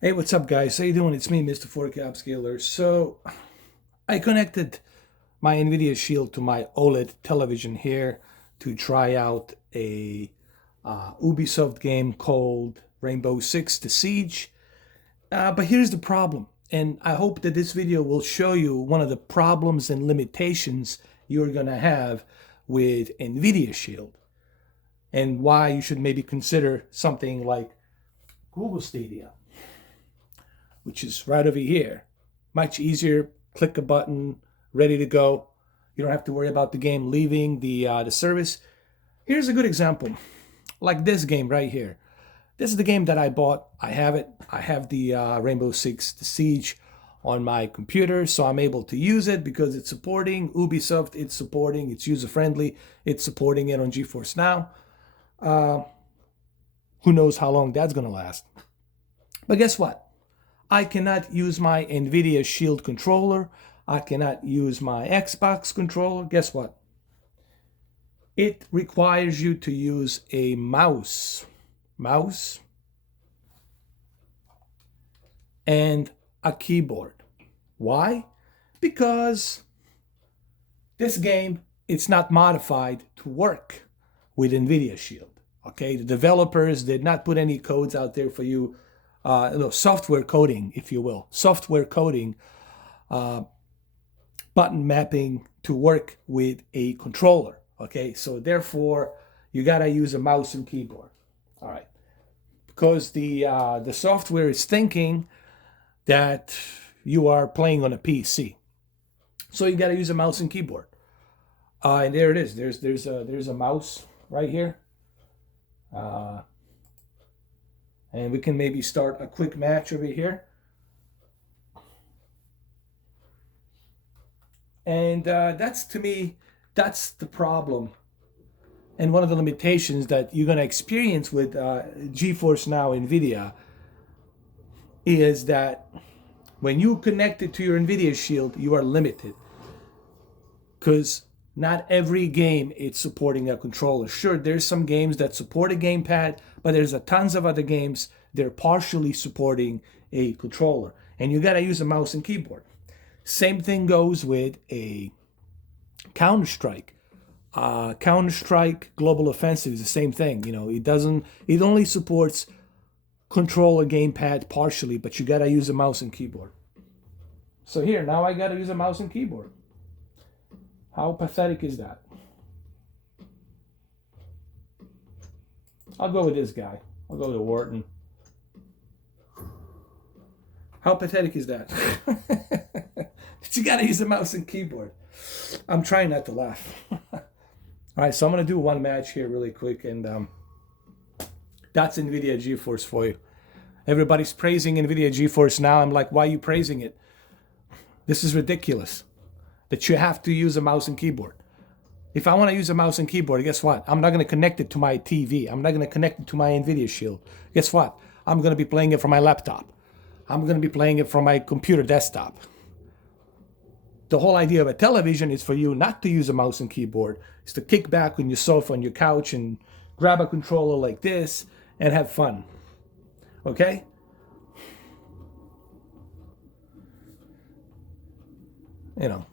Hey, what's up, guys? How you doing? It's me, Mr. 4K Upscaler. So, I connected my Nvidia Shield to my OLED television here to try out a Ubisoft game called Rainbow Six: The Siege. But here's the problem, and I hope that this video will show you one of the problems and limitations you're gonna have with Nvidia Shield, and why you should maybe consider something like Google Stadia, which is right over here. Much easier, click a button, ready to go. You don't have to worry about the game leaving the service. Here's a good example, like this game right here. This is the game that I bought. I have it. I have the Rainbow Six The Siege on my computer, so I'm able to use it because it's supporting Ubisoft. It's supporting. It's user friendly. It's supporting it on GeForce Now. Uh, who knows how long that's gonna last? But guess what? I cannot use my Nvidia Shield controller. I cannot use my Xbox controller. Guess what? It requires you to use a mouse. Mouse and a keyboard. Why? Because this game, it's not modified to work with Nvidia Shield. Okay, the developers did not put any codes out there for you, no, software coding, if you will, software coding, uh, button mapping to work with a controller. Okay, so therefore you gotta use a mouse and keyboard. All right, because the software is thinking that you are playing on a PC, so you gotta use a mouse and keyboard. And there it is. There's a mouse right here. Uh, and we can maybe start a quick match over here. And that's, to me, that's the problem. And one of the limitations that you're going to experience with GeForce Now NVIDIA is that when you connect it to your NVIDIA Shield, you are limited. Because not every game is supporting a controller. Sure, there's some games that support a gamepad, but there's a tons of other games they're partially supporting a controller. And you got to use a mouse and keyboard. Same thing goes with a Counter-Strike. Counter-Strike Global Offensive is the same thing. You know, it only supports controller gamepad partially, but you got to use a mouse and keyboard. So here, now I got to use a mouse and keyboard. How pathetic is that? I'll go with this guy. I'll go with Wharton. How pathetic is that? But you gotta use a mouse and keyboard. I'm trying not to laugh. All right, so I'm gonna do one match here really quick, and that's Nvidia GeForce for you. Everybody's praising Nvidia GeForce now. I'm like, why are you praising it? This is ridiculous. That you have to use a mouse and keyboard. If I want to use a mouse and keyboard, guess what? I'm not going to connect it to my TV. I'm not going to connect it to my Nvidia Shield. Guess what? I'm going to be playing it from my laptop. I'm going to be playing it from my computer desktop. The whole idea of a television is for you not to use a mouse and keyboard. It's to kick back on your sofa, on your couch, and grab a controller like this and have fun. Okay? You know.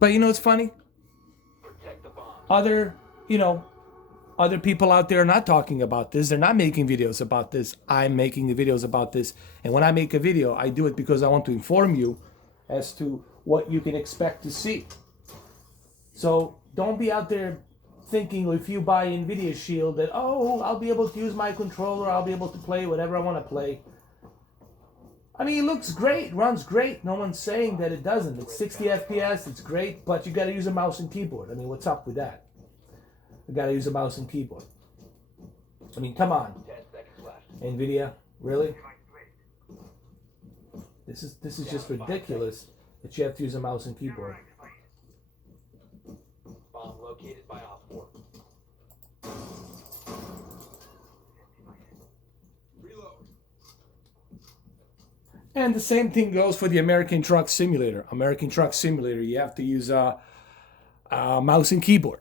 But you know what's funny? Other, other people out there are not talking about this. They're not making videos about this. I'm making the videos about this. And when I make a video, I do it because I want to inform you as to what you can expect to see. So don't be out there thinking if you buy Nvidia Shield that, oh, I'll be able to use my controller, I'll be able to play whatever I want to play. I mean, it looks great, runs great. No one's saying that it doesn't. It's 60 FPS, it's great, but you got to use a mouse and keyboard. I mean, what's up with that? You got to use a mouse and keyboard. I mean, come on, Nvidia, really? This is just ridiculous that you have to use a mouse and keyboard. Bomb located by Op 4. And the same thing goes for the American Truck Simulator. American Truck Simulator, you have to use a mouse and keyboard.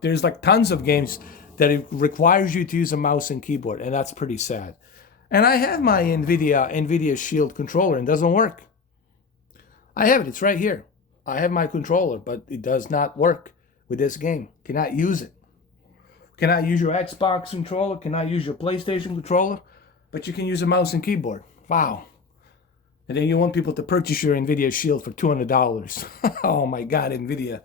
There's like tons of games that it requires you to use a mouse and keyboard, and that's pretty sad. And I have my Nvidia Shield controller and it doesn't work. I have it, it's right here. I have my controller, but it does not work with this game. Cannot use it. Cannot use your Xbox controller, cannot use your PlayStation controller, but you can use a mouse and keyboard. Wow. And then you want people to purchase your Nvidia Shield for $200. Oh my God, Nvidia.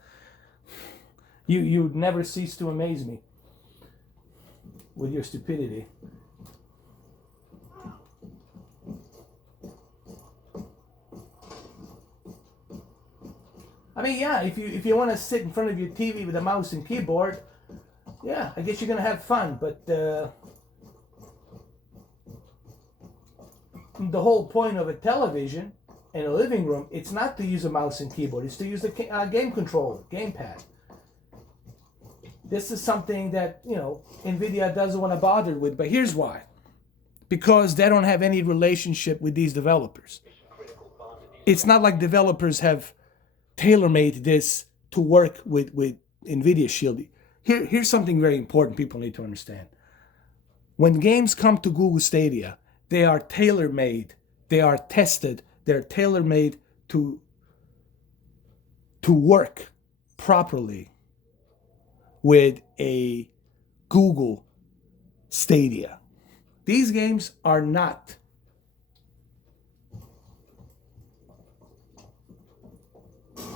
You never cease to amaze me with your stupidity. I mean, yeah, if you want to sit in front of your TV with a mouse and keyboard, yeah, I guess you're gonna have fun. But the whole point of a television in a living room, it's not to use a mouse and keyboard. It's to use the game controller, gamepad. This is something that, you know, Nvidia doesn't want to bother with. But here's why: because they don't have any relationship with these developers. It's not like developers have tailor-made this to work with Nvidia Shield. Here's something very important people need to understand. When games come to Google Stadia, they are tailor-made, they are tested, they're tailor-made to work properly with a Google Stadia. These games are not.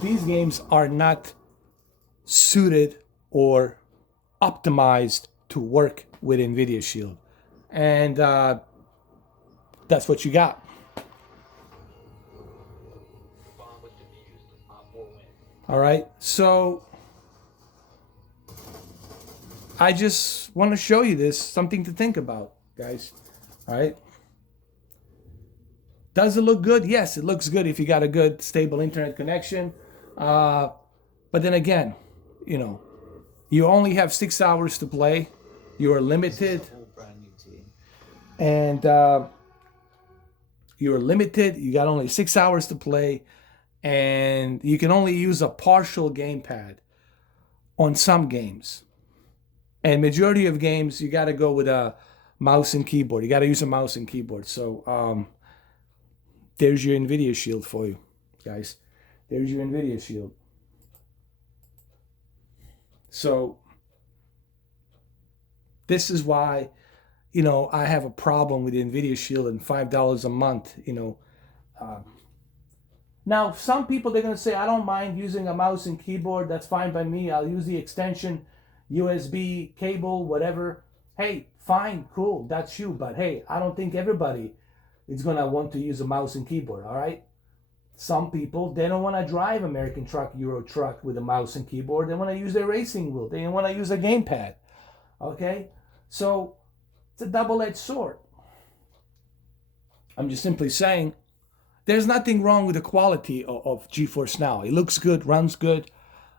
These games are not suited or optimized to work with Nvidia Shield. And that's what you got. All right, so I just want to show you this, something to think about, guys. All right. Does it look good? Yes, it looks good if you got a good, stable internet connection. But then again, you know, you only have 6 hours to play. You are limited. And you're limited. You got only 6 hours to play. And you can only use a partial gamepad on some games. And majority of games, you got to go with a mouse and keyboard. You got to use a mouse and keyboard. So there's your Nvidia Shield for you, guys. There's your Nvidia Shield. So this is why, you know, I have a problem with the Nvidia Shield and $5 a month, you know. Now, some people, they're going to say, I don't mind using a mouse and keyboard. That's fine by me. I'll use the extension, USB, cable, whatever. Hey, fine, cool, that's you. But hey, I don't think everybody is going to want to use a mouse and keyboard, all right? Some people, they don't want to drive American truck, Euro truck with a mouse and keyboard. They want to use their racing wheel. They want to use a gamepad, okay? So it's a double-edged sword. I'm just simply saying, there's nothing wrong with the quality of GeForce Now. It looks good, runs good.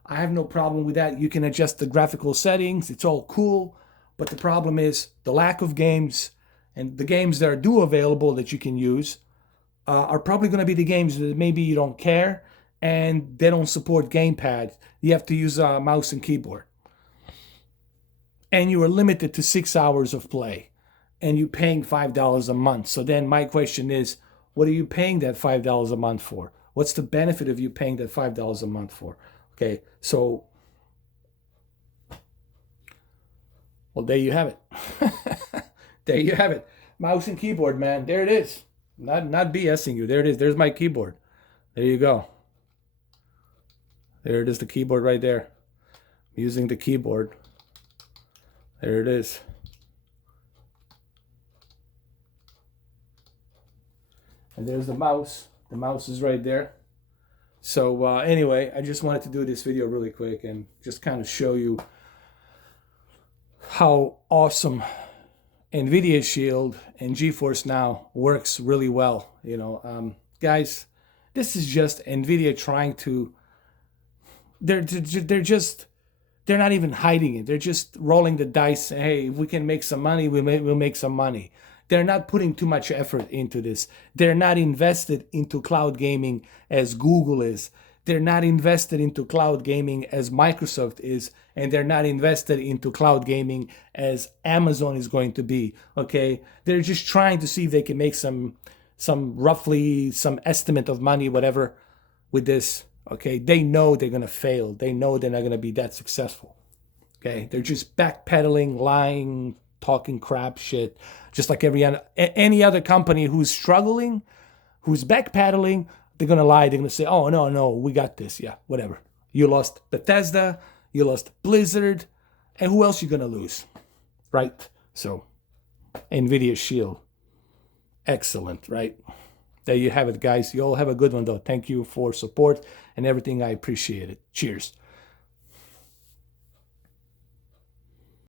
I have no problem with that. You can adjust the graphical settings. It's all cool. But the problem is the lack of games, and the games that are available that you can use are probably going to be the games that maybe you don't care, and they don't support gamepad. You have to use a mouse and keyboard. And you are limited to 6 hours of play. And you're paying $5 a month. So then my question is, what are you paying that $5 a month for? What's the benefit of you paying that $5 a month for? Okay, so, well, there you have it. There you have it. Mouse and keyboard, man. There it is. Not BSing you. There it is. There's my keyboard. There you go. There it is, the keyboard right there. I'm using the keyboard. There it is. And there's the mouse. The mouse is right there. So anyway, I just wanted to do this video really quick and just kind of show you how awesome Nvidia Shield and GeForce Now works really well. You know, guys, this is just Nvidia trying to. They're not even hiding it. They're just rolling the dice. Hey, if we can make some money, we'll make some money. They're not putting too much effort into this. They're not invested into cloud gaming as Google is. they're not invested into cloud gaming as Microsoft is, and they're not invested into cloud gaming as Amazon is going to be. Okay, they're just trying to see if they can make some roughly some estimate of money, whatever, with this. Okay, they know they're gonna fail. They know they're not gonna be that successful. Okay, they're just backpedaling, lying, talking crap shit, just like any other company who's struggling, who's backpedaling. They're gonna lie. They're gonna say, "Oh no, we got this." Yeah, whatever. You lost Bethesda, you lost Blizzard, and who else you gonna lose, right? So, Nvidia Shield, excellent, right? There you have it, guys. You all have a good one, though. Thank you for support and everything. I appreciate it. Cheers.